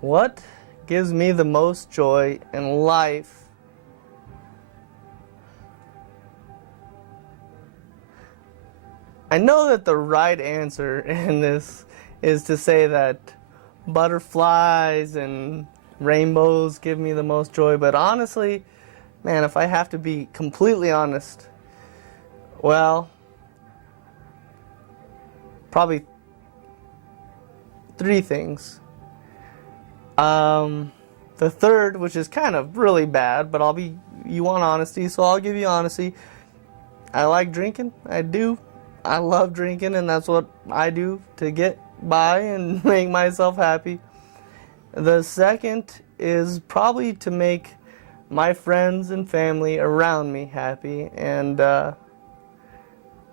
What gives me the most joy in life? I know that the right answer in this is to say that butterflies and rainbows give me the most joy, but honestly, man, if I have to be completely honest, well, probably three things. The third, which is kind of really bad, but you want honesty, so I'll give you honesty. I like drinking. I do. I love drinking, and that's what I do to get by and make myself happy. The second is probably to make my friends and family around me happy, and well,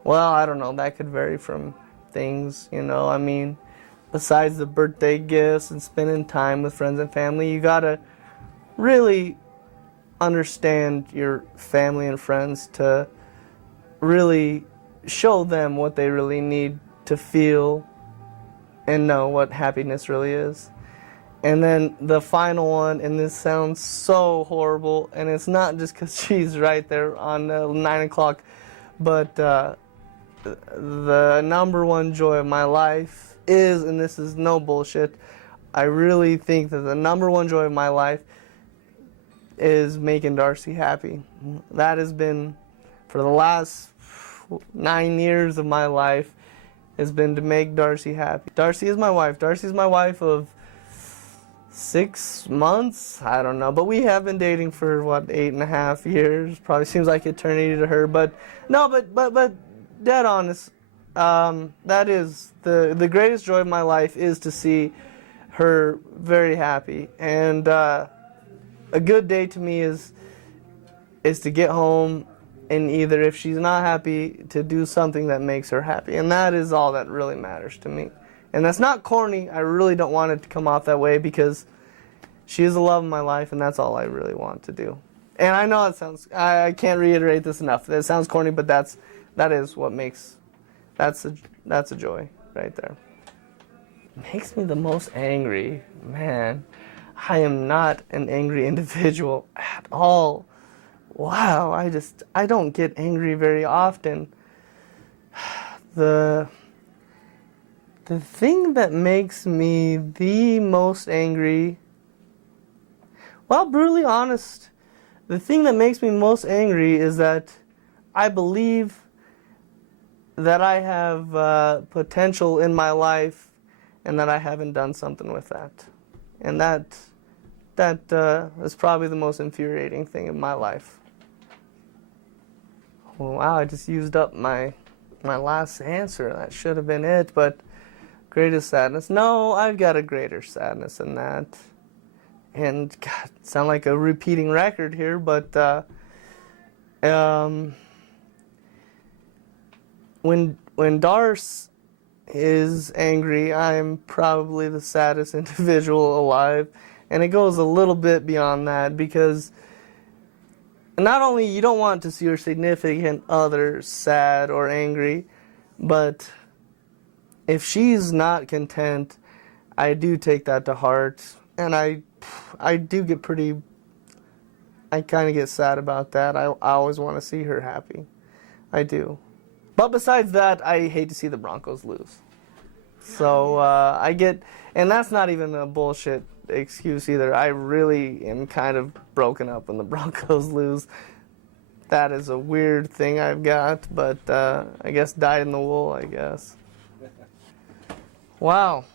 I don't know, that could vary from things, I mean, besides the birthday gifts and spending time with friends and family, you gotta really understand your family and friends to really show them what they really need to feel and know what happiness really is. And then the final one, and this sounds so horrible, and it's not just because she's right there on 9 o'clock, but the number one joy of my life is, and this is no bullshit, I really think that the number one joy of my life is making Darcy happy. That has been, for the last 9 years of my life, has been to make Darcy happy. Darcy is my wife. Darcy's my wife of 6 months? I don't know. But we have been dating for, 8.5 years. Probably seems like eternity to her. But, no, but dead honest, that is, the greatest joy of my life is to see her very happy. And a good day to me is to get home and either, if she's not happy, to do something that makes her happy. And that is all that really matters to me. And that's not corny. I really don't want it to come off that way because she is the love of my life, and that's all I really want to do. And I know it sounds, I can't reiterate this enough. It sounds corny, but that is what makes, that's a joy right there. Makes me the most angry, man. I am not an angry individual at all. Wow, I don't get angry very often. The thing that makes me the most angry, well, brutally honest, the thing that makes me most angry is that I believe that I have potential in my life and that I haven't done something with that. And that is probably the most infuriating thing in my life. Well, wow, I just used up my last answer. That should have been it, but greatest sadness. No, I've got a greater sadness than that. And, God, sound like a repeating record here, but when Darce is angry, I'm probably the saddest individual alive. And it goes a little bit beyond that because not only you don't want to see your significant other sad or angry, but if she's not content, I do take that to heart, and I do get I kind of get sad about that. I always want to see her happy. I do. But besides that, I hate to see the Broncos lose. So and that's not even a bullshit excuse either. I really am kind of broken up when the Broncos lose. That is a weird thing I've got, but I guess dyed in the wool, I guess. Wow.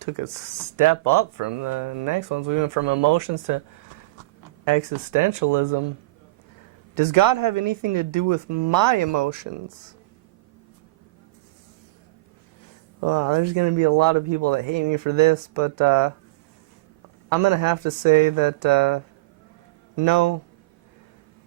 Took a step up from the next ones. We went from emotions to existentialism. Does God have anything to do with my emotions? Well, there's going to be a lot of people that hate me for this, but I'm going to have to say that no,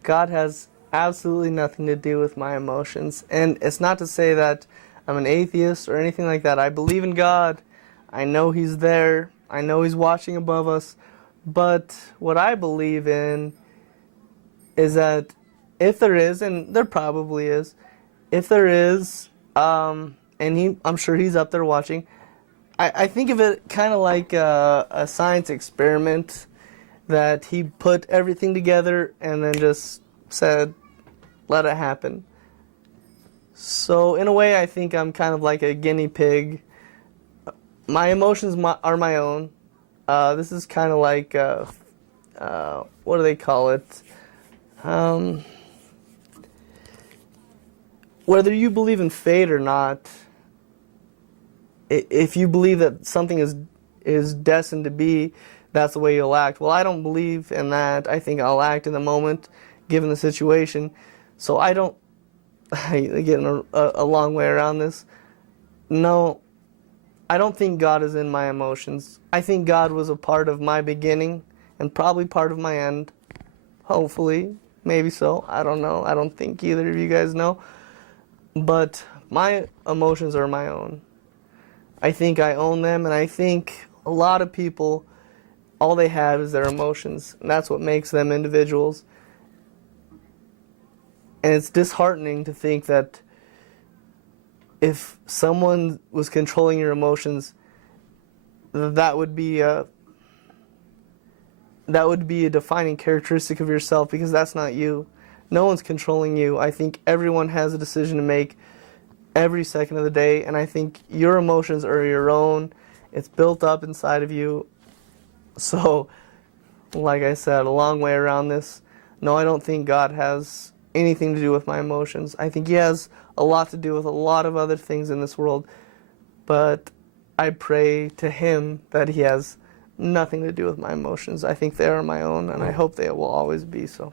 God has absolutely nothing to do with my emotions. And it's not to say that I'm an atheist or anything like that. I believe in God. I know He's there. I know He's watching above us. But what I believe in is that if there is, and there probably is, if there is, and I'm sure He's up there watching, I think of it kind of like a science experiment that he put everything together and then just said, let it happen. So in a way, I think I'm kind of like a guinea pig. My emotions are my own. This is kind of like, what do they call it? Whether you believe in fate or not, if you believe that something is destined to be, that's the way you'll act. Well, I don't believe in that. I think I'll act in the moment, given the situation. So I don't, getting a long way around this. No, I don't think God is in my emotions. I think God was a part of my beginning and probably part of my end. Hopefully, maybe so. I don't know. I don't think either of you guys know. But my emotions are my own. I think I own them, and I think a lot of people, all they have is their emotions, and that's what makes them individuals. And it's disheartening to think that if someone was controlling your emotions, that would be a defining characteristic of yourself, because that's not you. No one's controlling you. I think everyone has a decision to make every second of the day, and I think your emotions are your own. It's built up inside of you. So, like I said, a long way around this. No, I don't think God has anything to do with my emotions. I think He has a lot to do with a lot of other things in this world, but I pray to Him that He has nothing to do with my emotions. I think they are my own, and I hope they will always be so.